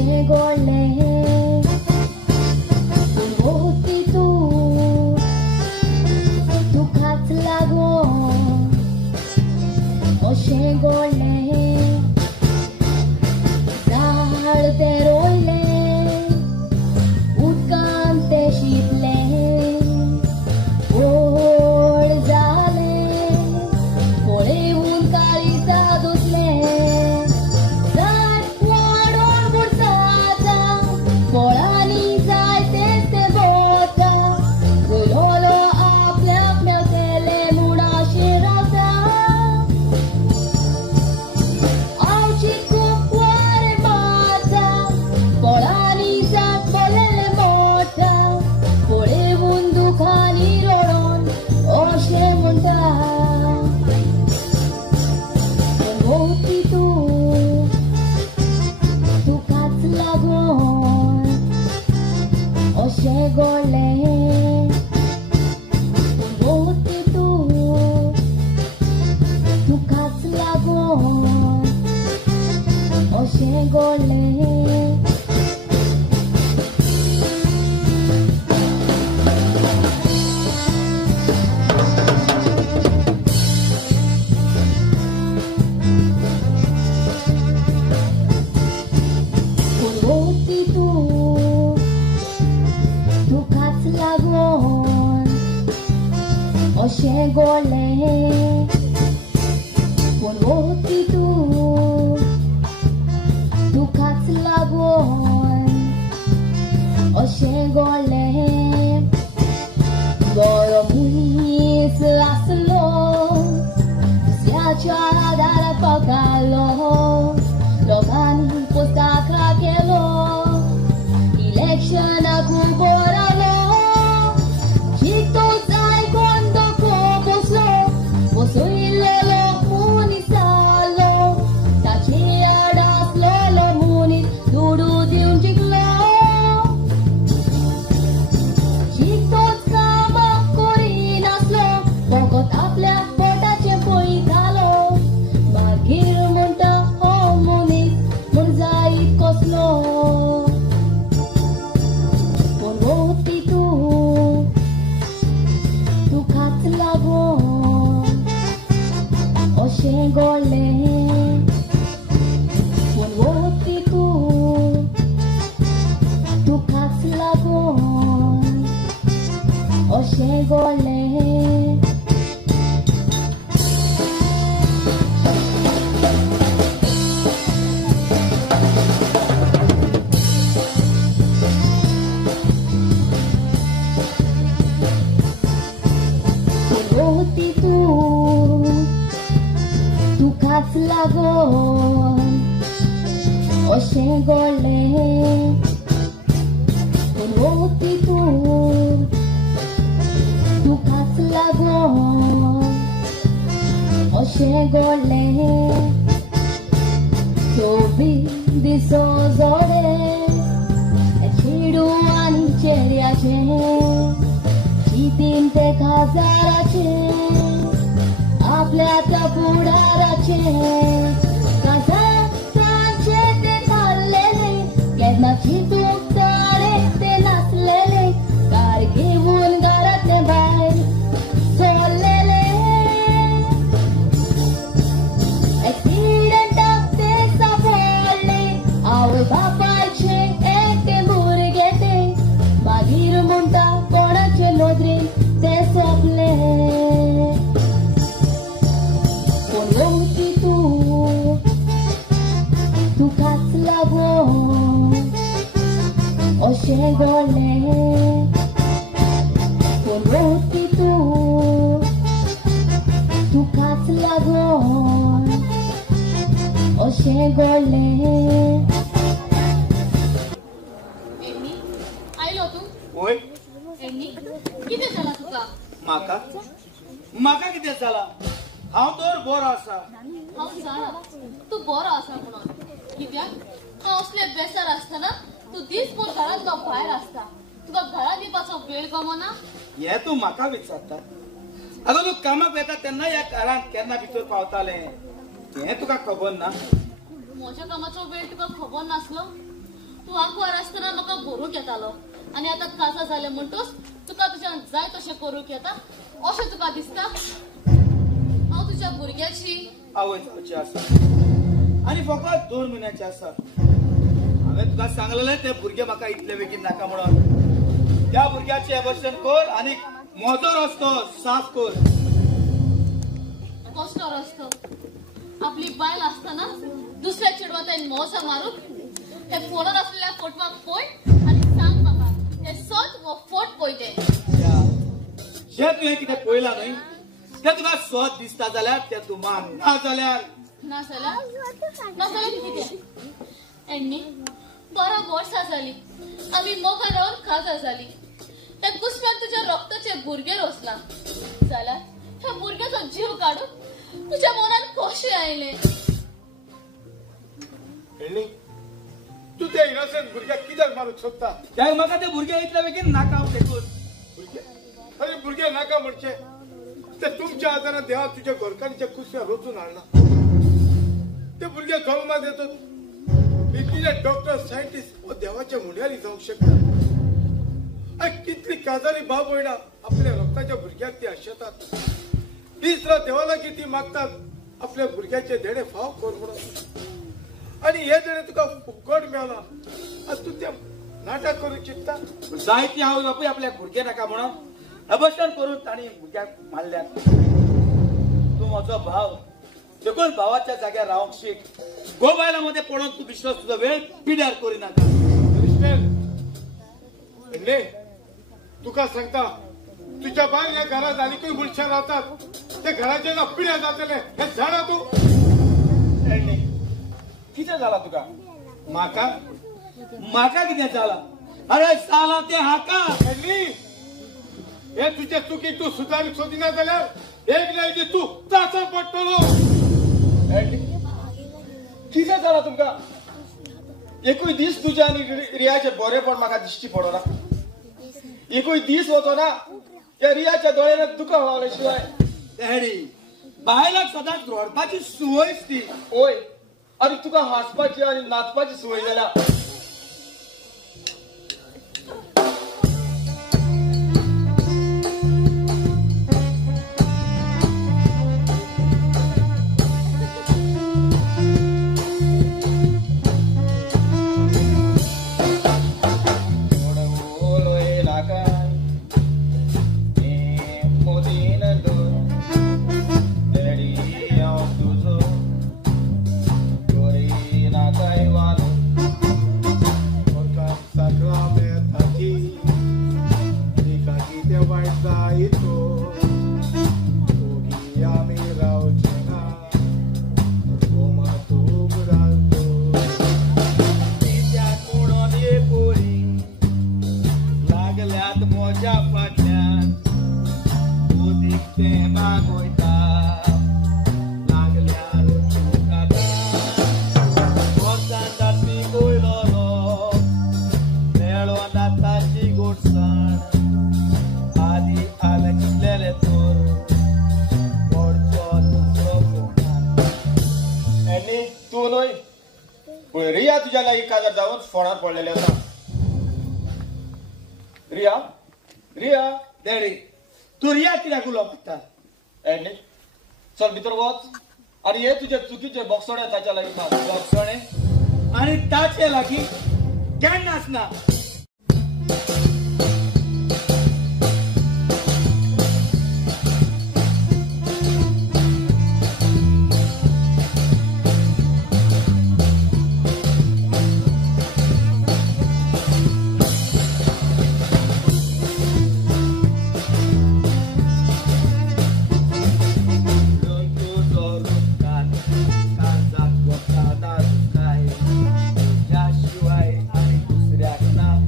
अशें घडलें भोंवती तूं तुकाच लागून अशें घडलें झाड तें रोयलें उदकांत तें शिंपलें व्हड जालें पळेवून काळीजां दुसलें झाड वाडोवन बुडसाता फळांनी जायते तें भोंवता वयलो आपल्याक मेवतलें म्हूण आशेन रावता आवची खूब वारें मारता फळांनी झाड भरलेलें मोडटा पळेवून दुखांनी रडोन अशें म्हणटा भोंवती तूं तुकाच लागून अशें घडलें भोंवती तूं तुकाच लागून अशें घडलें भोंवती तूं तुकाच लागून अशें घडलें भोंवती तूं तुकाच लागून अशें घडलें बरो मनीस आसलो दुसऱ्याच्या दाराक पगारलो लोकांनी पोस्तां केलो इलेक्शनाक उबो रावलो जितो जाय गोंदको बसलो बसयलेलो मनीस आसलो ताचे आड आसलेलो मनीस दुडू दिवन जिखलो जितोच कामाक करिनासलो फकत आपल्या पोटाचें पळयतालो मागीर म्हणटा हो मनीस म्हूण जायत कसलो पूण भोंवती तूं तुकाच लागून अशें घडलें पूण भोंवती तूं तुकाच लागून अशें घडलें भोंवती तूं तुकाच लागून अशें घडलें पूण भोंवती तूं तुकाच लागून अशें घडलें चोवीस दिसो जोडे चेडू आनी चेड्याचें चितीन ते खासदाराचें आपल्या फुडाराचें कासाचे ते खाल्लेले केन्ना चिंतूंक ताणे ते नाचलेले कार घेवन घरांतले भायर सरलेले एक्सिडेंटाक ते सापडले आवय बापायचे एकटे भुरगे ते मागीर म्हणटा कोणाचे नदरेन ते सोंपले पूण भोंवती तूं तुकाच लागून अशें घडलें पूण भोंवती तूं तुकाच लागून अशें घडलें आयलो तू ओय कितें जाला तुका माका कितें जाला हांव तर बरो आसा हांव जाणा तूं बरो आसा म्हणून कित्याक हांव असले बेजार आसतना तूं दिसभर घरांतलो भायर आसता तुका घरांत येवपाचो वेळ गमना हे तूं म्हाका विचारता अगं तूं कामाक येता तेन्ना ह्या घरांत केन्ना भितर पावतालें हें तुका खबर ना म्हज्या कामाचो वेळ तुका खबर नासलो तू आंकवार असताना म्हाका बरोवंक येतालो आनी आतां काजा जालें म्हणटोच तुका तुज्यान जाय तशें करूंक येता अशें तुका दिसता? हांव तुज्या भुरग्याची आवय जावची आसा आनी फकत 2 म्हयन्याची आसा. हांवें तुका सांगलेलें ते भुरगे म्हाका इतले बेगीन नाका म्हणून. त्या भुरग्याचें एबॉर्शन कर आनी म्हजो रस्तो साफ कर. कसलो रस्तो? आपली बायल असताना दुसऱ्या चेडवान मोसा मारूंक हे फोनार असलेल्या फोटवाक पळय आनी सांग म्हाका हे सत वो फोट पळय ते. जे तुवें कितें पळयलां न्हय तें तुका स्वत दिसता जाल्यार तें तूं मान, ना जाल्यार कितें? एण्णी 12 वर्सां जाली आमी मोगान रावन काजार जाली. त्या कुस्म्यान तुज्या रक्ताचे भुरगे रोसला जाल्यार ह्या भुरग्याचो जीव काडून तुज्या मनान कशें आयलें? तू त्या इनोसंट भुरग्याक कित्याक मारूंक सोदता? त्या म्हाका ते भुरगे इतले बेगीन नाका हांव देखून. अरे भुरगे नाका म्हणचे ते तुमच्या आदारान देवा तुझ्या घरकारीच्या कुस्या रोचून हाडला. ते भुरगे खळमात येतात. इतले डॉक्टर सायंटिस्ट व देवाच्या मुंड्यारी जावंक शकता. कितली काजारी बाब होईना आपल्या रक्ताच्या भुरग्याक ती आशेतात. तिसरा देवाला किती मागतात आपल्या भुरग्याचे देणे फाव कर म्हणून. आणि हे देणे तुका फुकट मेळना आज तू ते नाटक करूंक चित्ता? जायती हांव बापूय आपल्या भुरगे नाका म्हणून अबस्टन करून ताणी भुरग्याक मारल्यात. तूं म्हजो भाव देखून भावाच्या जाग्यार रावंक शीक. गोबायलामध्ये पडून तू विश्वास तुजो वेळ पिड्यार करिनाका. तुका सांगता तुझ्या बाहेर या घरात आनीकूय मनशां रावतात ते घराचे ना पिड्या जातले हे जाणा तू? कितें जाला तुका? म्हाका म्हाका कितें जाला? अरे जाला ते हाका. हे तुझ्या चुकीक तू सुदारूंक सोदिना जाल्यार एक ना एक तू ताचो पडटलो. कितें जाला तुमकां? एकूय दीस तुज्या आनी रियाचे बरेपण म्हाका दिश्टी पडना. एकूय दीस वचना त्या रियाच्या दोळ्यान दुकां व्हावले शिवाय. डॅडी बायलाक सदांच रडपाची संवयच ती. ओय आनी तुका हांसपाची आनी नाचपाची संवय जाल्या. रिया तुझ्या लागीं काजार जावन फोनार पडलेले आसा. रिया रिया डॅडी तू रिया कित्याक उलो मागता? एन्नी चल भितर वच आनी हे तुजे चुकीचे बॉक्सोडे ताच्या लागीं मार. बॉक्सोडे आनी ताचे लागीं केन्ना आसना. Now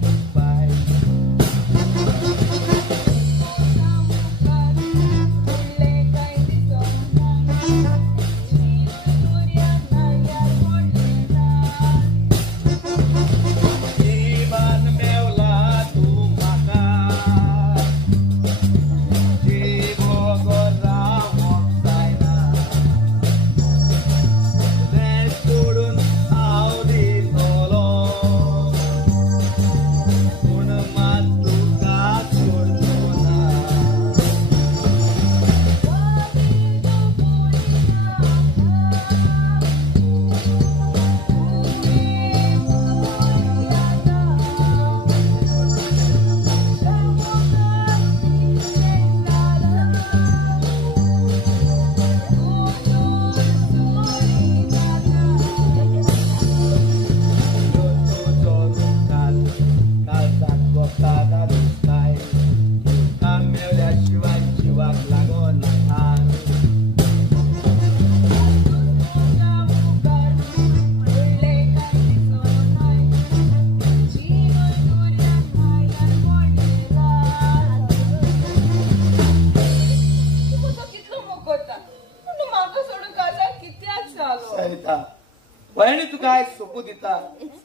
काय सोपू दिता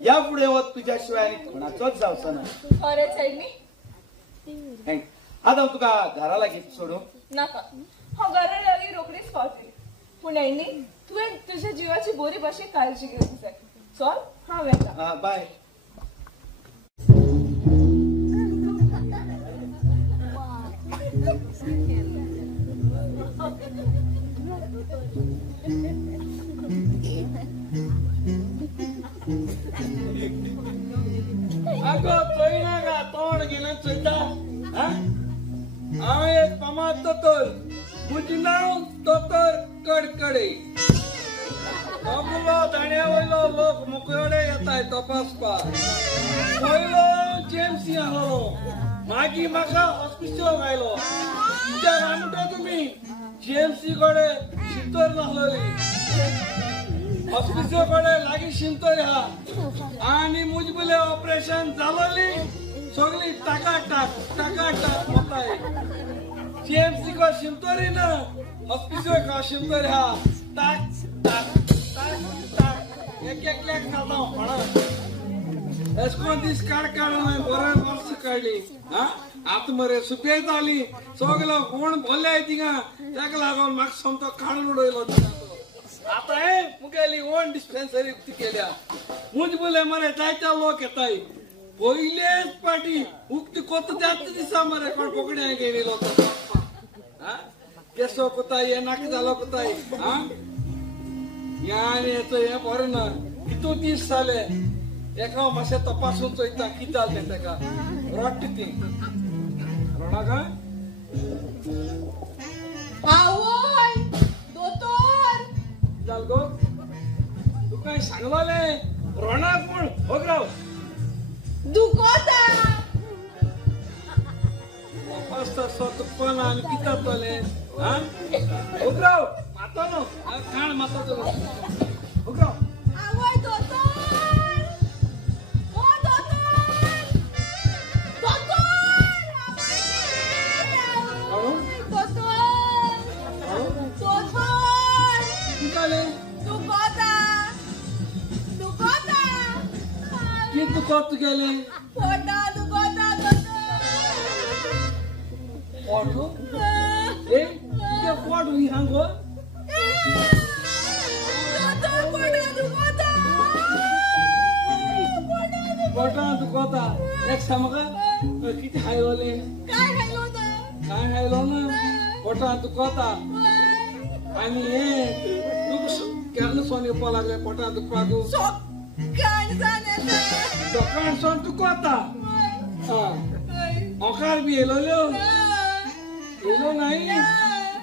या पुढे होत तुझ्याशिवाय आणि कोणाचोच जावचो ना. खरेंच आहे न्ही. आता तुका घरा लागीं सोडू नाका, हांव घरा लागीं रोकडीच पावतली. पूण न्ही तुवें तुज्या जिवाची बरी भाशेन काळजी घेवंक जाय. चल हांव येता. बाय. अगो चोयना का तोंड घेऊन चोयता. हांव एक फामाद दोतोर. म्हजें नांव दोतोर कडकडे. तबलो दाण्या वयलो लोक मुखडे येताय तपासपाक. पयलो जेम्सी आहलो, मागीर म्हाका हॉस्पिटल आयलो. कित्याक म्हणटा तुमी जेम्सी कडेन शिंतर नासलोली, हॉस्पिटल कडेन लागीं शिंतर आहा आनी मुजे पयलें ऑपरेशन जालोली सगळी टाकाटाक वताय. जेम्सी को शिंतोरी ना, हॉस्पिटल को शिंतर आहा. टाक टाक टाक टाक एक एकल्याक घालता म्हणा. एशकोन दीस काडून हांवें बरें वर्स काडली. आतां मरे सुपेर जाली, सगलो कोण भरले थिंगा, ताका लागून म्हाका समतो काडून उडयलो थिंगा. आता मुगेली ओन डिस्पेन्सरी उक्ती केल्या. मुज बोले मरे जायते लोक येताय. पयलेच पाटी उक्ती कोत त्याच दिसा मरे कोण कोकड्या गेलेलो केसो कोताय हे नाकी जालो कोताय. यानी हे बरें ना. कितू दीस जाले एका मातशें तपासून चोयता कितें जालें तेका. रडटा ती रडा आवय दोतोर जाल गो. तुका सांगलोले रोणा कोण होग्राव दुखोता. फस्ट तुपन आनी कितें जातले. होग्राव मातो न्हू काण मातो होग्राव. आवय दोतोर, ओ दोतोर, दोतोर, दोतोर, दोतोर. कितें जालें. दुखोता, दुखोता. कितें दुखोत तुगेलें. पोटा दुखोता दोतोर. पोट कितें पोट हुई हांगो. पोटां दुखोता. एक सांग म्हाका कितें खायलोलें. काय खायलो कांय खायलो ना. पोटां दुखोता आनी केन्ना सोन येवपा लागले पोटां दुखपाक. सकाळसान दुखोता. ओंकार बी येयलोल्यो येयलो नाय.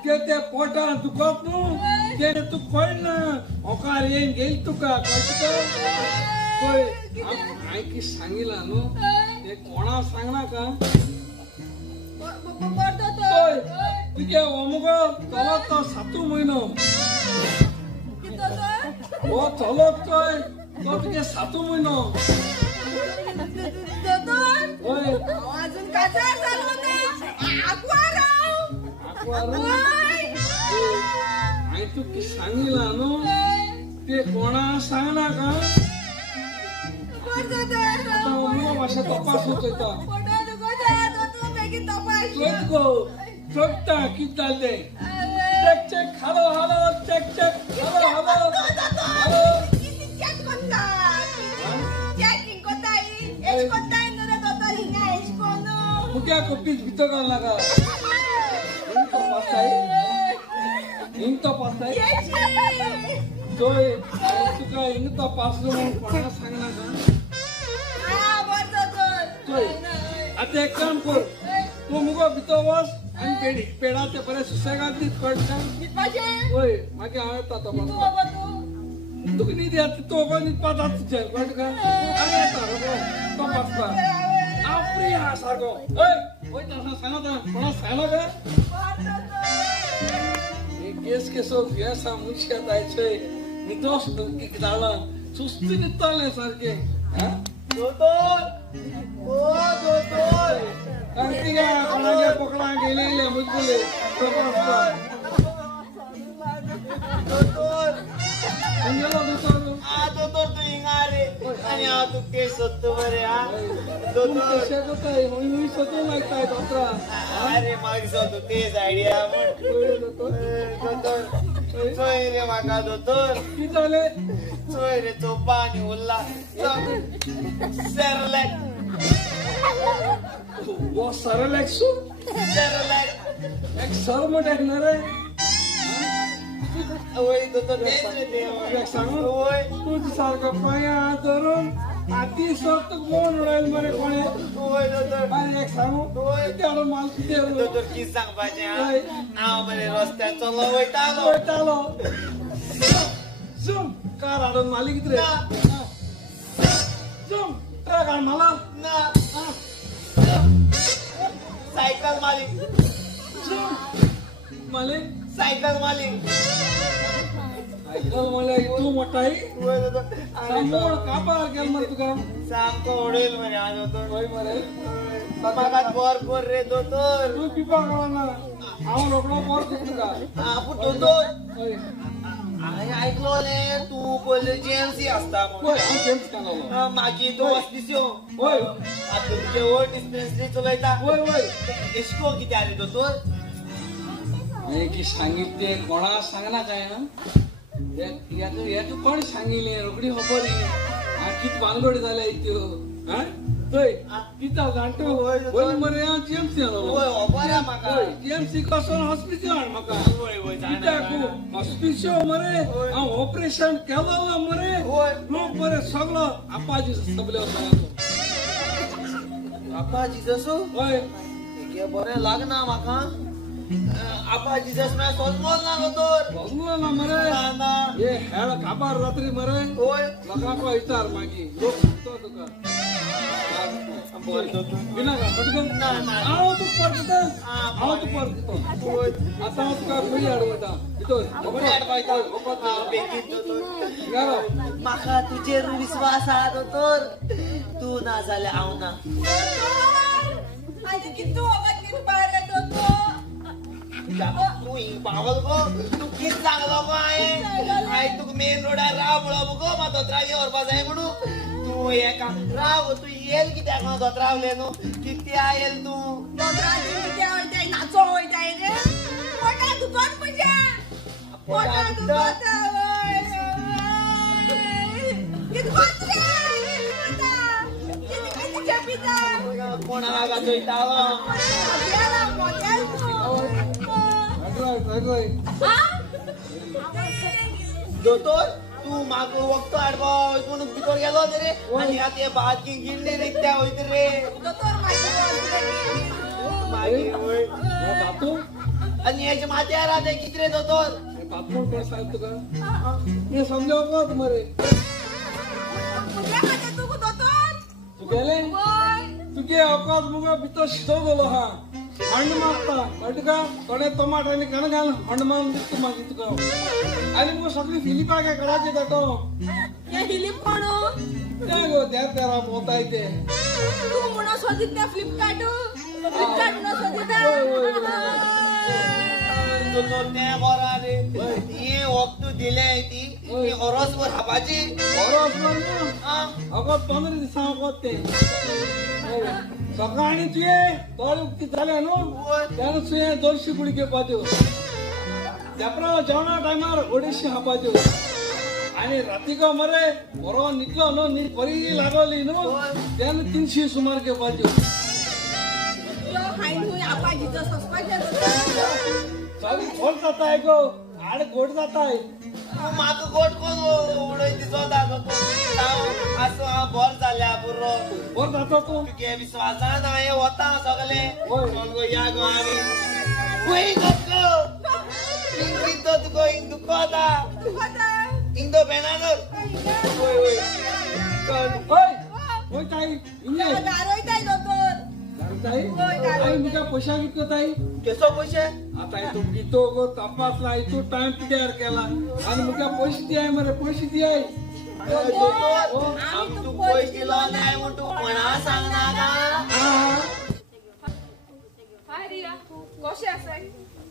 ते पोटां दुखोत न्हू ते तूं कळना. ओंकार येवन घेयल तुका कळटा. पळय हांवें कितें सांगिलां न्हू ते कोणा सांगनाका. पळय तुगे हो मुगो चलत तो 7 म्हयनो. हो चलत चोय तो तुगे 7 म्हयनो. होय अजून काजार झालो ना. हांवें तुका कितें सांगिलां न्हू ते कोणा सांगनाका. मातशें तपासून चोयता. चोयत गो चोयता कितें जालें तें. Check check hello hello check check hello hello hello. मुख्या कपीच भितर घालनाका. हिंग तपासताय चोय तुका हिंग तपासलो म्हणून कोणाक सांगनाका. चोय आतां एक काम कर तूं मुगो भितर वच आनी पेडाचे बरें सुसेगाद दीत कळटा. होय मागीर हांव येता तपासपाक. तुका न्हीद येता तूं वगो न्हिदपा जाता तुजें कळटा. हांव येता तपासपाक. हांव फ्री आहा सारको. हय वयता आसतना सांगता कोणाक सांगनाका. केस केसो व्यसा मुश्किल जायचे निर्दोष जाला सुस्त निघताले सारखे. दोतोर ओ दोतोर कार्तिका कोणाच्या पकडा गेलेले मुजबुले दोतोर संजयला दोतोर दोतोर तू हिंगा रे आणि हांव तुका ते सोदतो मरे हा दोतोर कशें कोताय हुंय सोदूंक लागताय दोतोरा अरे म्हाका दिसता तेच आयडिया दोतोर चोय रे म्हाका दोतोर कितें जालें चोय रे तो पाणी उरला सेरलॅक वो सरळ एकशो सेरलॅक एक सर म्हणटा रे वय दोतोर तेच रे ते एक सांगू वय तुझ सारको पांयां धरून आती सर तुका मोन उडयले मरे कोणे वय दोतोर आनी एक सांगू कितें हाडून माल कितें दोतोर कितें सांगपाचें हांव मरे रस्त्यार चलो वयतालो वयतालो झूम कार हाडून माली कितें रे झूम ट्रक हाड माला ना सायकल मालिक झूम मालिक सायकल मालिक सायकल मालिक तूं मोठाय वय दोतोर सामोड कापार गेल मरे तुका सामको उडयलो मरे हांव दोतोर वय मरे म्हाका बोर कोर रे दोतोर तूं पिवपाक कळना हांव रोखडो बोर दिता तुका पूण दोतोर वय हांवें आयकलो रे तूं पयलीं जेएमसी आसता वय म्हणून हांव जेम्स कानालो मागीर तूं हॉस्पिसियो वय आतां तुमचे ओल्ड डिस्पेन्सरी चलयता वय वय एशको कितें आले दोतोर हांवें कितें सांगितलें तें कोणाक सांगना काय ना हे तूं कोण सांगिल्लें रोखडी खबर कितें भानगड जाल्या त्यो थंय कितें जाणटो वय मरे हांव जेम्स वय आलो खबर आहा म्हाका जेम्सी पासून हॉस्पिटल हाड म्हाका वय वय कित्याक हॉस्पिटल मरे हांव ऑपरेशन केलो ना मरे वय लोक मरे सगळो आपाजी सबले आपा जिजसू वय हे बरें लागना म्हाका आपा जिजस म्हळ्यार सोजमोल ना दोतोर बसलो ना मरे ना ना हे हेळ काबार रात्री मरे वय लोकांक विचार मागीर लोक सांगतो तुका बोल दोतोर विना का पटकन ना ना हांव तुका परतो हांव तुका परतो वय आतां हांव तुका खंय हाडूं वयता भितर खबर आडपायता बेगीन दोतोर गारो म्हाका तुजेर विश्वास आहा दोतोर तूं ना जाल्यार हांव ना तू पावल गो तू कित सांगलो गो हांवें तुका मेन रोडार राव म्हणलो गो म्हाका दोतरागे व्हरपा जाय म्हणून तू एका राव तू येल कित्याक म्हाका दोतरावले न्हू कितें आयेल तूं कोणाला गाजयतालो दोतोर तू म्हाका वखद हाडपा म्हणून भितर गेलो रे आनी आतां हे भात गिण्णे रे त्या वयता रे मागीर वय बातू आनी हेच्या माथ्यार आहा तें कितें रे दोतोर बातू कोण सांग तुका हे समजावपाक मरे तुगेले तुगे अवकाश मुगो भितर शिजवलो हा हंड मारता कळटा का थोडे टमाट आनी कणगान हंड मारून दिसता मागीर तुका आनी मुगो सगळी फिलिपाक कळाचे दाटो ते गो त्या तेरा पोताय ते दोतोर तें बरा रे ही वखद दिले ती हरोस वर हापाची बरोच न्हू अगोत 15 दिसां अगोत ते सकाळी तुये दोळे उक्ती जाले न्हू तेन्ना तुवें 200 कुडी घेवपाच्यो तेपरा जेवणा टायमार 250 हापाच्यो आनी रातीको मरे बरो न्हिदलो न्हू न्हीद बरी लागली न्हू तेन्ना 300 सुमार घेवपाच्यो सगळी घोट जाताय गो हाड घोट जाताय म्हाका गोट कोण उडयती जोता असो हांव बोर जाल्या पुरो बरो जाता तूं तुगे विश्वासान हांवें वता सगळे गो या गो आमी वय गो इंग तुको इंग दुखोता इंग दो बेनानोर वय वय ओय ओय ताई इंगे ताई ताई मुका पैसा कितको ताई केसो पयशे आता तू गितो गो तपासला तू टाइम पिड्यार केला आणि मुका पैसे दियाय मरे पैसे दियाय तू पयशे दिलो नाय म्हूण तू कोणा सांगना का हाय रिया कशें आसा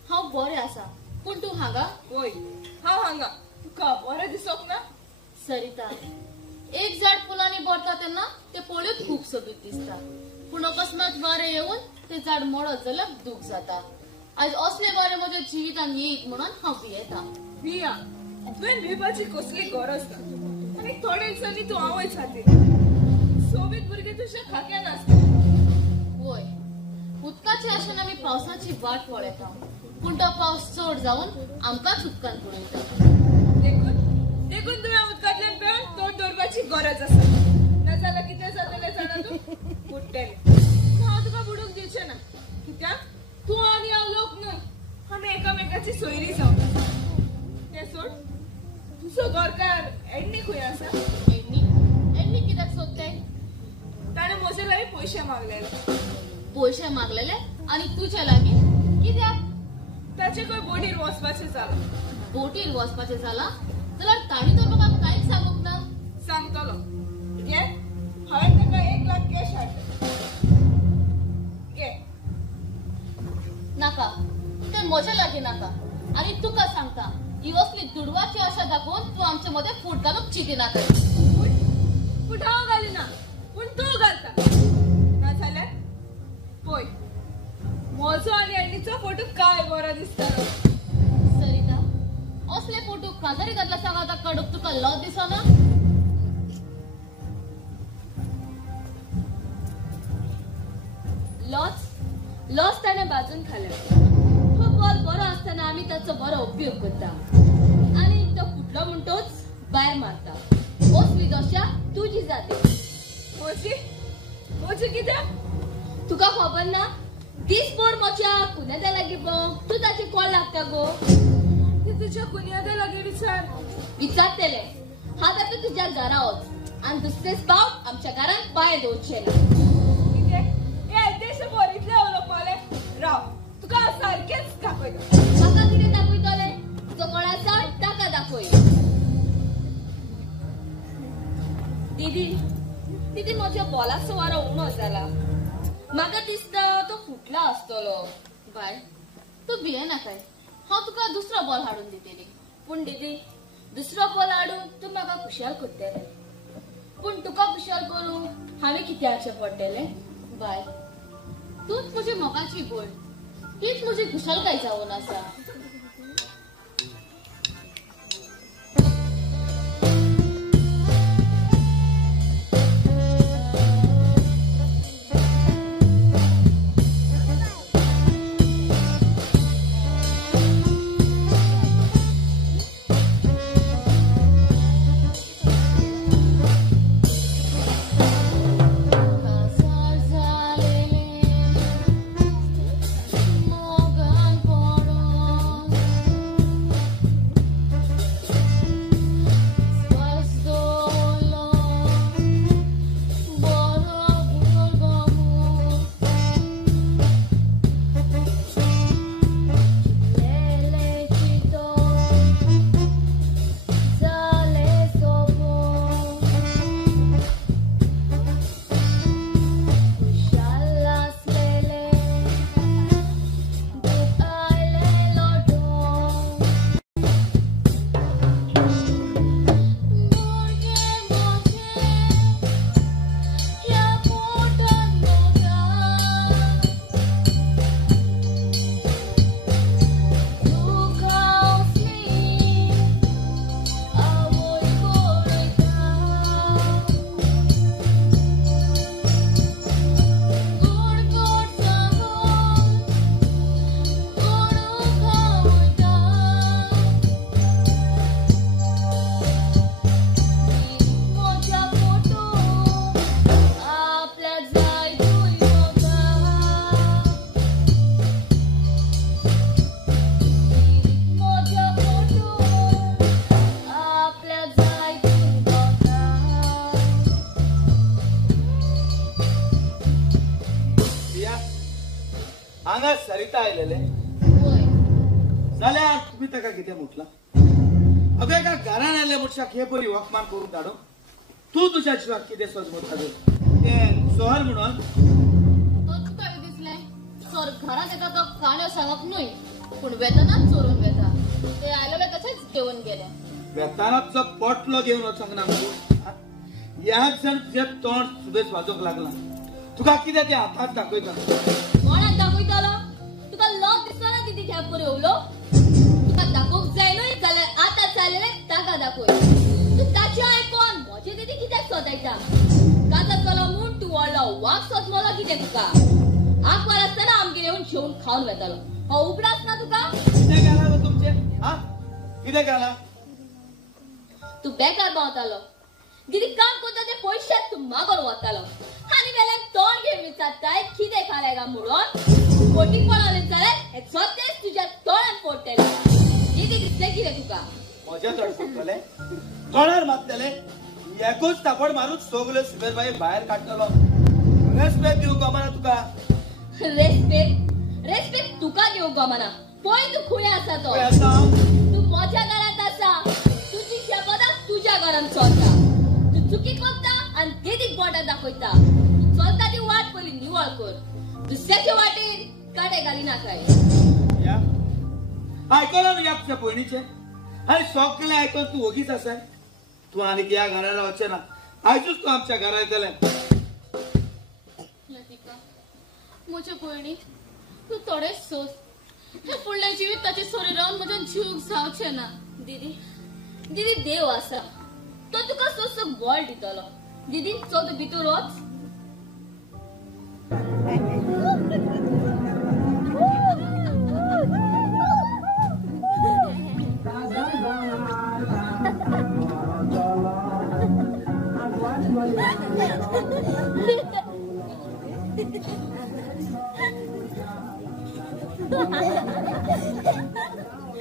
हांव बरें आसा पूण तूं हांगा वय हांव हांगा तुका बरें दिसोक ना सरिता, एक झाड फुलांनी भरता तेन्ना ते पळोवंक खूप सोबीत दिसता, पूण अकस्मात वारे येऊन ते झाड मोडत जाल्यार दूख जाता. आज असले वारे म्हज्या जिवितान येयत म्हणून हांव भियेता. बिया, तुवें भिवपाची कसली गरज ना. आनी थोड्या दिसांनी तूं आवयच खातीर सोबीत भुरगे तुज्या खाक्यान आसता. वय, उदकाचे आशेन आमी पावसाची वाट पळयता, पूण तो पावस चड जावन आमकांच उदकान बुडयता. देखून तुवें उदकांतल्यान पेवन तोंड दवरपाची गरज आसा. नाजाल्यार कितें जातलें जाणा तूं? बुडटलें. हांव तुका बुडूंक दिवचें ना. कित्याक तूं आनी हांव लोक न्हय, आमी एकामेकाची सोयरी जावन आसा. तें सोड, तुजो गोरकार एण्णी खंय आसा? एण्णी कित्याक सोदताय? ताणें म्हजे लागीं पयशे मागलेले. पयशे मागलेले आनी तुजे लागीं कित्याक? ताचे खंय बोटीर वचपाचें जालां. बोटीर वचपाचें जालां जाल्यार ताणी तर म्हाका कांयच सांगूंक ना. सांगतलो. घे, हांवें ताका 1 लाख कॅश हाडले. घे. नाका, ते म्हजे लागीं नाका. आनी तुका सांगता, ही असली दुडवाची आशा दाखोवन तूं आमचे मदें फूट घालूंक चिंतिना काय? फूट हांव घालिना, पूण तूं घालता. नाजाल्यार पळय, म्हजो आनी एण्णीचो फोटो काय बरो दिसतालो. सरिता, असले फोटो काजारी घातला सांगा काडूंक तुका लज दिसना? लॉस ताणें बाजून खाल्ल्या. तो बॉल बरो आसतना आमी ताचो बरो उपयोग करता आनी तो फुटलो म्हणटोच भायर मारता. असली दशा तुजी जाते. म्हजी कित्याक? तुका खबर ना? दिसभर म्हज्या कुनेद्या लागीं भोंव, तूं ताची कोण लागता गो? ती तुज्या कुन्याद्या लागीं विचारतले. हांव आतां तुज्या घरा वच आनी दुसरेच पावट आमच्या घरांत पांय दवरचे ना. बरीतले उलोवपाले. राव, तुका सारकेंच दाखयता. म्हाका कितें दाखयतले? जो कोण आसा ताका दाखय. दीदी म्हज्या बॉलाचो वारो उणो जाला. म्हाका दिसता तो फुटला आसतलो. बाय, तूं भियेना काय? हांव तुका दुसरो बॉल हाडून दितली. पूण दीदी, दुसरो बॉल हाडूंक तूं म्हाका खुशाल करतले. पूण तुका खुशाल करूंक हांवें कितें हाडचें पडटलें? बाय, तूच म्हजी मोगाची गोड. हीच म्हजी खुशालकाय जावन आसा. हांगा सरिता आयलेले जाल्यार तुम्ही ताका कितें म्हटला? अगो एका घरान आयले मनशाक हे परी वखमान करून धाडो. तूं तुज्या जिवाक कितें सजमत तें सोहर म्हणून तो तुका दिसलें सर घरात येता तो काण्यो सांगप न्हय, पूण वेतनाच चोरून वेता. ते आयलेले तशेंच घेवन गेले. बेतानाचो पोटलो घेवन वचोंक ना याक जण तुझे तोंड सुबेज वाजोवंक लागला तुका कितें ते हातांत दाखयता कोणाक दाखयतालो तुका लोक दिसना किती खेप करून उलो तुका दाखोवंक जाय न्हय जाल्यार आतां चाललेले ताका दाखय तू ताचे आयकोन म्हजे दिदी कित्याक सोदायता काजतलो म्हूण तू व्हडलो वाग सोदमलो कितें तुका आंकवार आसतना आमगेर येवन जेवून खावन वेतालो हो उगडास ना तुका कितें केलां गो तुमचें कितें केलां तू बेकार भोंवतालो दिदी काम करता ते पयशे तू मागोन वतालो आनी वेल्यान तोंड घेवन विचारताय कितें खालें गा म्हणून पोटीक पळावले जाल्यार हे सद्देच तुज्या तोंडान पडटले दिदी दिसलें कितें तुका म्हजें तोंड पडटलें तोंडार मारतलें एकूच थापड मारूच सगल्यो सुबेरबाई भायर काडटलो रेस्पेक्ट दिवंक गमना तुका रेस्पेक्ट तुका घेवंक गमना पळय तू खुंय आसा तो तू म्हज्या घरांत आसा तुजी शपथ तुज्या घरांत चलता तू चुकी करता आनी दिदीक बोटां दाखयता तू चलता ती वाट पयली निवळ कर दुसऱ्याच्या वाटेर काडे घाली नाकाय आयकलां न्हू ह्या तुज्या पयलींचें आनी सगळें आयकून तू ओगीच आसाय तू आनीक ह्या घरान रावचें ना आयजूच तू आमच्या घरा येतलें लतिका म्हज्या भयणी तू थोडेच सोस हे फुडले जिवीत ताचे सोरी रावन म्हज्यान जीव जावचें ना दिदी देव आसा तो तुका सोसो बळ दितलो दिदी चल तू भितर वच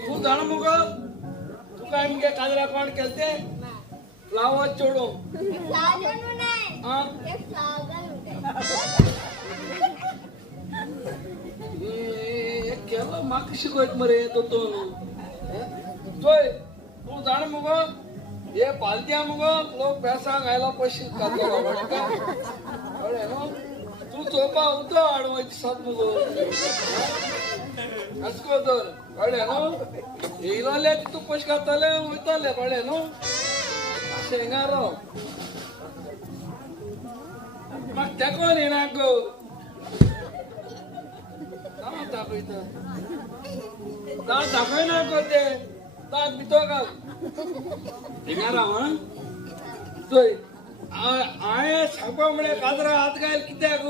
तू जाण मुगो तुका आमगे काजरा कोण केलते फ्लावर चोडू केलो म्हाका शिकयत मरे तो चोय तू जाण मुगो हे पालत्या मुगो लोक बेसांक आयला पयशे काडलो कळ्ळें न्हू तू चोवपा उदो हाडून सात मुगो असको तर कळ्ळें न्हू येयलोले तूं पयशे काडटले वयतले कळ्ळें न्हू शेंगारो म्हाका तेकोन येना गो दाखयता दाखयना गो ते दाग भितर घाल थिंगा राव चोय हांवें सांगपा म्हळ्यार काजरा हात घाल कित्याक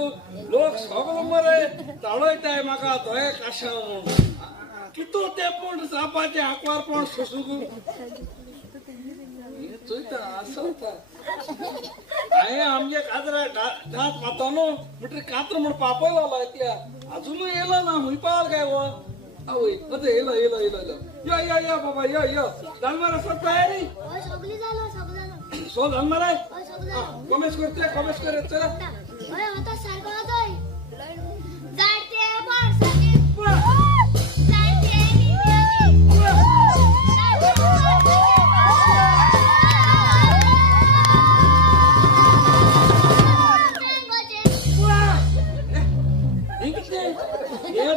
लोक सगळो मरे ताळयताय म्हाका धोये काशा म्हूण कितो ते पूण जावपाचें आंकवार पूण सोसूंक चोयता आसता हांवें आमगे काजरा दांत मातो न्हू म्हणटरी कातर म्हूण पापयलो इतल्या अजुनूय येयलो ना खूंय पावल काय वो आवय अरे येयलो येयलो येयलो यो यो यो बाबा यो यो जालमार आसा तयारी सो जालमार कमेश करते कमेश करे चला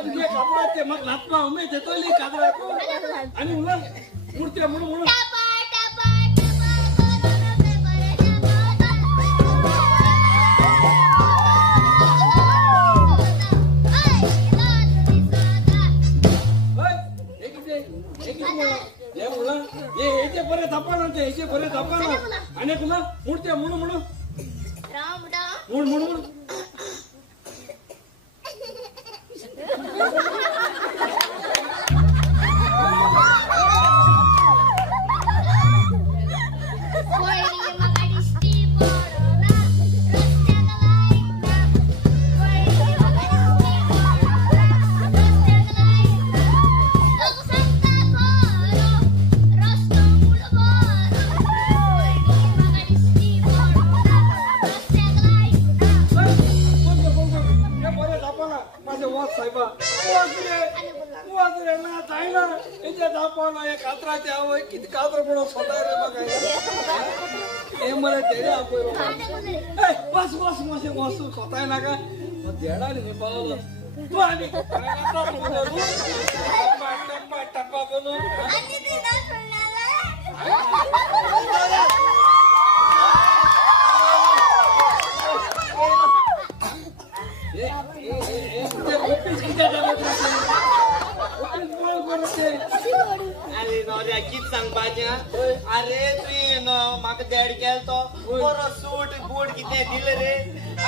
तुझे कापडाचे मग नाचपा उमेद येतली काजरा आणि मुलं मूर्त्या म्हणून म्हणून बरे धापा हे बरे धापा आणि तुला मूर्त्या म्हणून म्हणून म्हणून म्हणून किती कातर म्हणून स्वतः हे मला तेरे बस बस मासे बस स्वतः नाका देडा रे पावलो तू आणि टप्पा बनून अरे नवऱ्या कित सांगपाचें अरे तुवें म्हाका देड केलो तो बरो सूट बूट कितें दिलें रे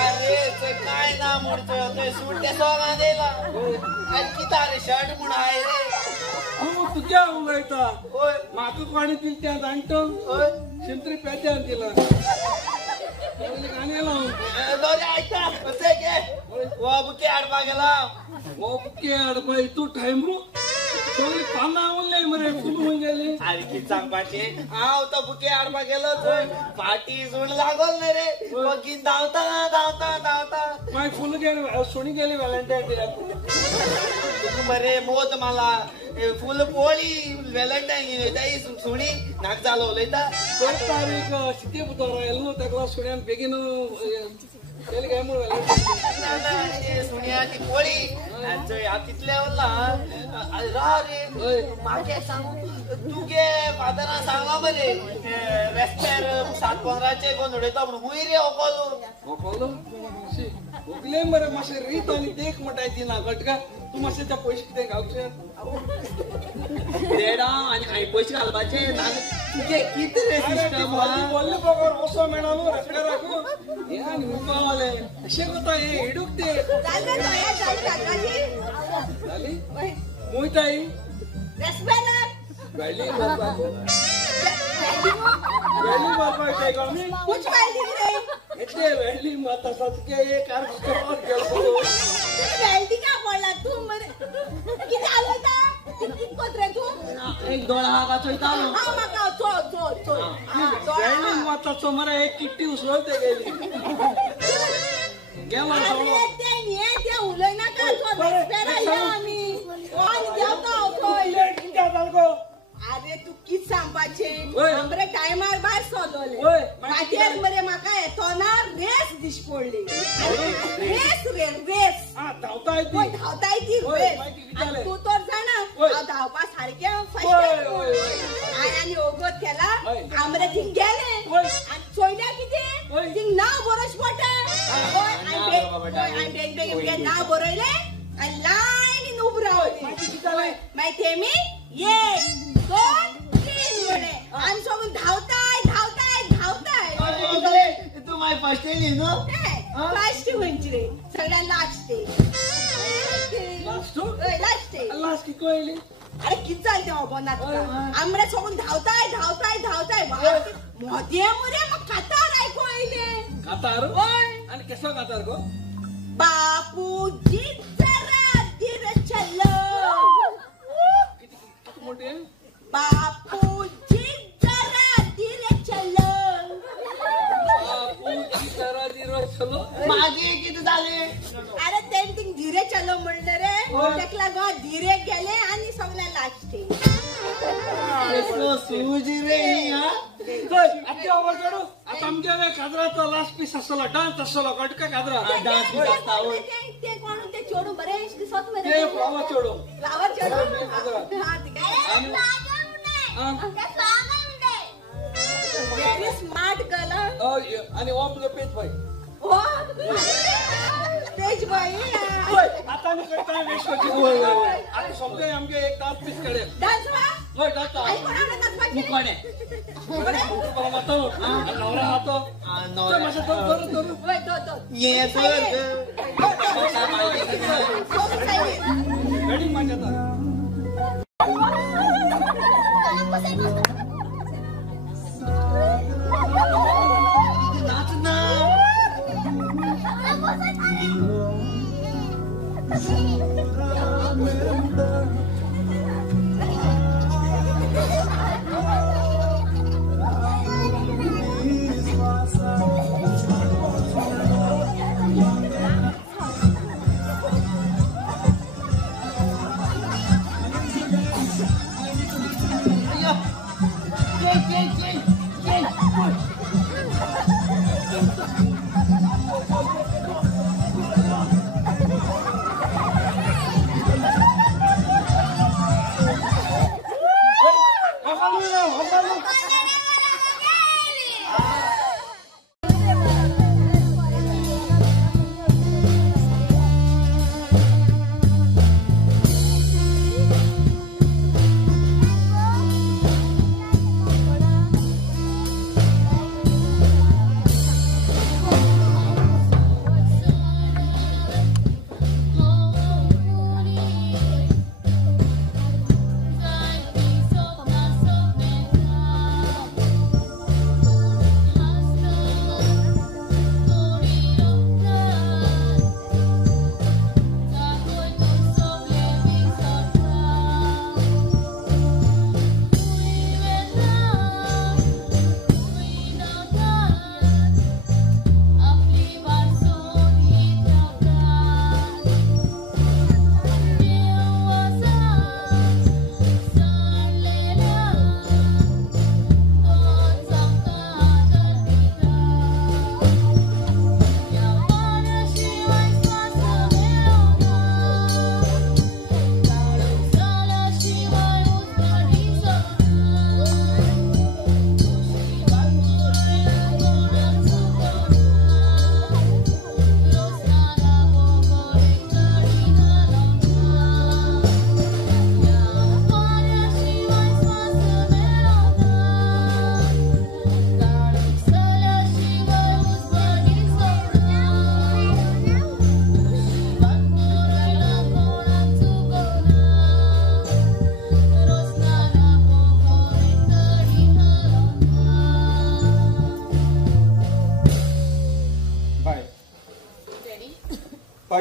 अरे थंय कांय ना म्हणचो थंय सूट ते सोगां दिला आनी किता रे शर्ट म्हूण हाय रे तू क्या उलयता होय म्हाका कोणी दिल तें जाणटो होय शिंत्री पेत्यान दिला गाणे लावून नवऱ्या आयता अशें घे हो बुके हाडपाक गेला हो बुके हाडपा इतू टायम रू सगळी पानां उरले मरे फुल होऊन गेली अरे कित सांगपाचें हांव तो बुके हाडपाक गेलो थंय फाटी सूट लागल न्ही रे बगीन धांवता धांवता धांवता मागीर फुल गेली सुणी गेली व्हॅलेंटायन डेक मरे मोद मला फुल पोळी व्हॅलेंटायन येताय सुणी नाक जालो उलयता 1 तारीख सिटी बुधवार आयलो तेका सुण्यान बेगीन गेली काय म्हूण व्हॅलेंटायन सुण्या ती पोळी थंय हांव तितले उरला राव रे म्हाका सांगू तुगे फादरान सांगला मरे रेस्पेर 7-15चे कोण उडयता म्हणून हुंय रे ओकोलो ओकोलो उगले मरे मातशें रीत आनी देख म्हणटाय ती ना घटका तूं मातशें त्या पयशे कितें घालचें देडा आनी हांवें पयशे घालपाचे तुगे कितें रे सिस्टम बोल्ले पगार असो मेळालो रेस्पेराकू हे आनी मुखावाले अशें कोता हे हिडूक ते जाली मुयताई व्हॅली मारपाक जाय गो आमी एते व्हॅली माता सातके एक आर करपाक गेलो एक दोळा हाका चोयतालो व्हॅली माताचो मरे एक किट्टी उसळून ते गेली गेलो अरे तू कित सांगपाचे ओय. आमरे टायमार भायर सोदोले ओय. मागीर मरे म्हाका येतो ना रेस दिश पडली रेस धांवताय ती ओय, धांवताय ती ओय, रेस मागीर कितें आनी जालें? तू तर जाणा ओय. हांव धांवपा सारकें ओय, फस्ट ओय, आनी ओगोत केला ओय. आमरे थिंग गेले ओय. आनी चोयल्या कितें ओय. थिंग नांव बरोवच पडटा बेग बेग नांव बरयलें आनी लायनीन उब रावली मागीर कितें जालें? मागीर तेमी 1, 2, 3 म्हणे आमी सगळीं धांवताय तू माय फर्स्ट येयली न्हू लास्ट खंयची रे सगळ्यान लास्ट लास्ट लास्ट लास्ट की कोयली अरे कित जालें तें खबर ना तुका आमरे सगळीं धांवताय मोदे मरे म्हाका कातार आयकूं येयलें कातार ओय आनी केसो कातार गो बापूजी जरा धीरे चलो कितें म्हणटे बापूजी जरा धीरे चलो बापूजी जरा धीरे चलो मागीर कितें जालें अरे तें थिंग धीरे चलो म्हणलें रे तेका लागोन धीरे गेले आनी सगळ्यां लास्ट कसलो सूज रे हा चल आतां ओवर चढू आता आमच्या काजराचो लास्ट पीस आसलो डान्स आसलो कटका काजरा डान्स बी आसता होय ते कोण ते चोडू बरें दिसत मरे ते फ्लावर चढू फ्लावर चोडू हा ते व्हेरी स्मार्ट गर्ल आणि ओपन पेज बाय हो स्टेज बॉय आता मी करता वेशोची होय होय आता समजे आमगे एक डान्स पीस कडे डान्स वा होय डान्स आई कोणाला डान्स पाहिजे मुकोणे मला मातो नवरा हातो नवरा माझा तो तो होय तो ये सर वेडिंग माझ्या नाच ना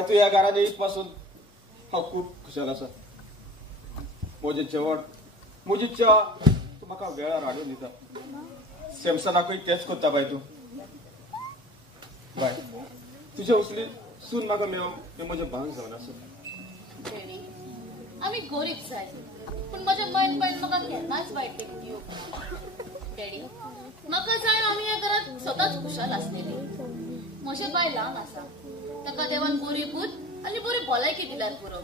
तू ह्या घरान येयपासून हांव खूब खुशाल आसा. म्हजें जेवण म्हजी च्या तू म्हाका वेळार हाडून दिता. सॅमसनाकूय तेच कोत्ता बाय तू. बाय तुजे असली सून म्हाका मेळोवंक हें म्हजें भाग जावन आसा. डॅडी आमी गरीब जाय पूण म्हज्या मन पळयन म्हाका केन्नाच वायट देखून येवंक ना. डॅडी म्हाका जाय आमी ह्या घरांत सदांच खुशाल आसलेली. म्हजें बाय ल्हान आसा ताका देवान बरी बूद आनी बरी भलायकी दिल्यार पुरो.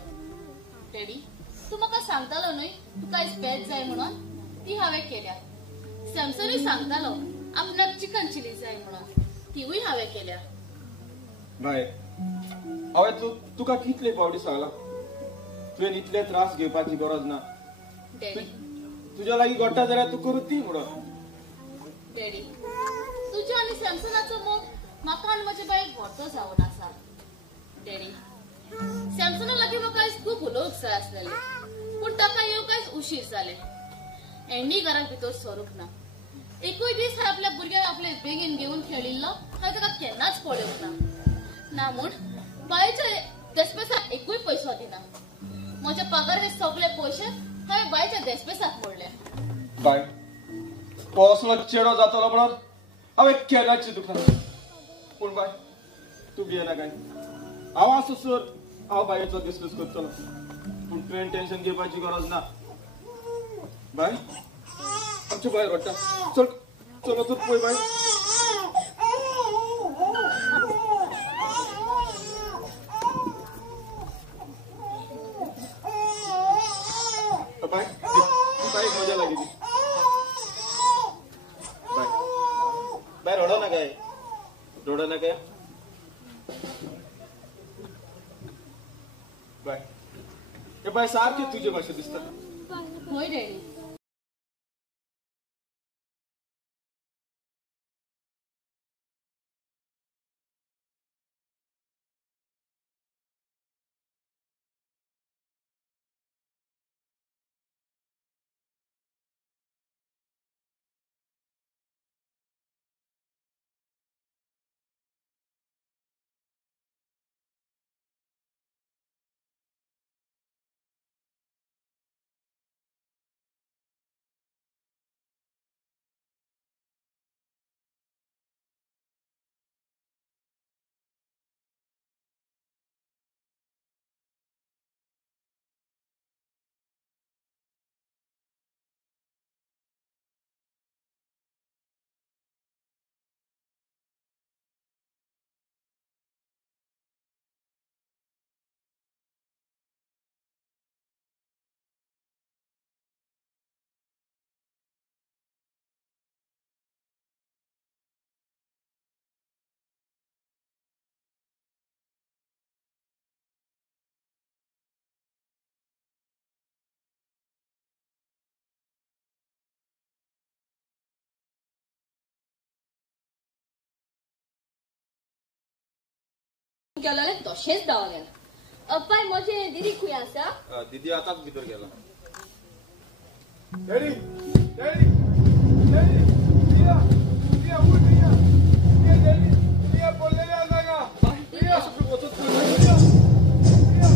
डॅडी तूं म्हाका सांगतालो न्हय तुका आयज पेज जाय म्हणून, ती हांवें केल्या. सॅमसनूय सांगतालो आपणाक चिकन चिली जाय म्हणून, तिवूय हांवें केल्या. बाय हांवें तुका कितले फावटी सांगला तुवें इतले त्रास घेवपाची गरज ना. डॅडी तुज्या लागीं घडटा जाल्यार तूं करू ती म्हणून. डॅडी तुज्या आनी सॅमसनाचो मोग म्हाका आनी म्हजे बायक व्हडतो जावन आसा. डॅडी सॅमसना लागीं म्हाका आयज खूब उलोवंक जाय आसलेलें पूण ताका येवंक आयज उशीर जालें. एण्णी घराक भितर सरूंक ना. एकूय दीस हांवें आपल्या भुरग्याक आपले बेगीन घेवन खेळिल्लो हांवें ताका केन्नाच पळोवंक ना म्हूण बायेच्या देस्पेसाक एकूय पयसो दिना. म्हज्या पगाराचे सगळे पयशे हांवें बायच्या देस्पेसाक मोडले. बाय हो असलो चेडो जातलो म्हणून हांवें केन्नाच चिंतूंक ना. पूण बाय तूं भियेना काय. हांव आसूं सर हांव बायेचो डिस्कस करतलो पूण तुवें टेन्शन घेवपाची गरज ना. बाय आमचे भायर वडटा. चल चल वचून पळय बाय. बाय बाय मजा लागली ती. बाय बाय रडो ना काय रडो ना काय. बाय हे बाय सारखे तुझे भाषा दिसतात. होय डॅडी. केलेले तशेंच दावले. अप्पाय म्हजे दिदी खूंय आसा? दीदी आतांच भितर गेला. Daddy daddy daddy Riya Riya उठ रिया रिया डॅडी रिया बोललेले आसा का? रिया वचून रिया रिया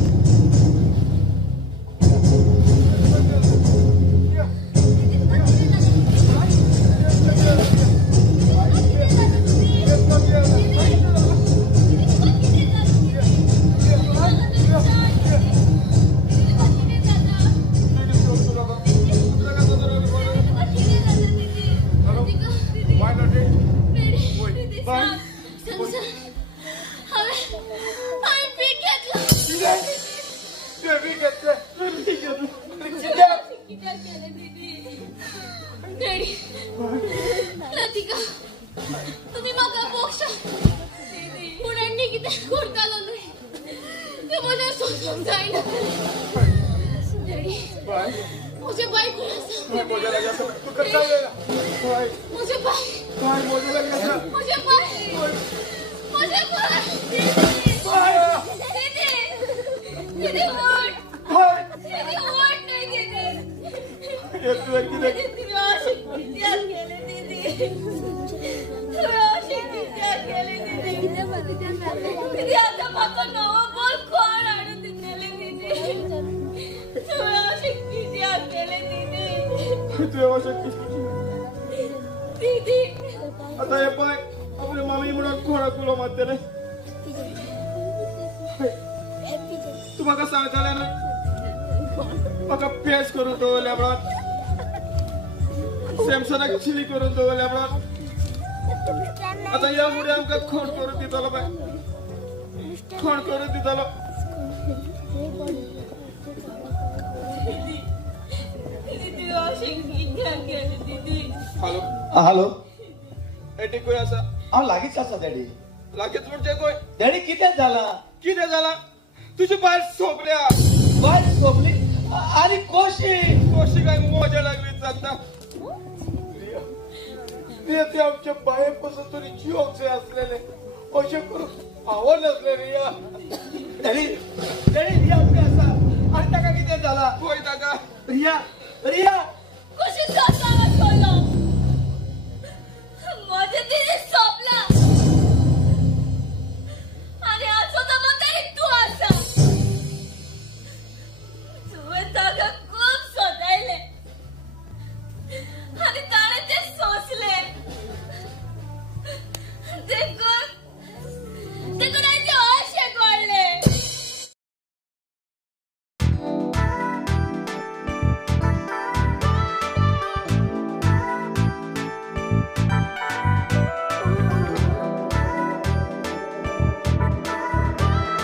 तुम्ही म्हाका पळोवंक पूण आनी कितें करतालो न्हय तें म्हजें सोदूंक जायना. डॅडी म्हजें बाय खंय आसा? म्हजे लागीं आसा तूं करता येना. म्हजें बाय म्हजे लागीं आसा. म्हजें बाय म्हजें बाय. दीदी ओट दीदी ओट नाही दीदी. तुम्ही अशी कित्याक केले दीदी? तुम्ही अशी कित्याक केले दीदी? दीदी आता म्हाका नवो बोल तुवें अशें दीदी आता हे पळय आपले मामी म्हणून कोणाक उलो मारतले तू म्हाका सांगताले न्हय म्हाका पेज करून दवरल्या म्हणून सॅमसनाक चिली करून दवरल्या म्हणून आता ह्या फुडें आमकां खोण करून दितलो पळय खोण करून दितलो दीदी अशें कित्याक केलें दीदी हॅलो हॅलो एटी खंय आसा हांव लागींच आसा डॅडी लागींच म्हणजे खंय डॅडी कितें जाला कितें जाला तुजी बायल सोंपल्या बाय सोपली आनी कशी कशी काय मजा लागली जाता ते आमच्या बायेपासून तरी जिवचे असलेले अशें करून आवड असले रिया डॅडी डॅडी रिया उबी आसा आनी ताका कितें जाला खंय ताका रिया रिया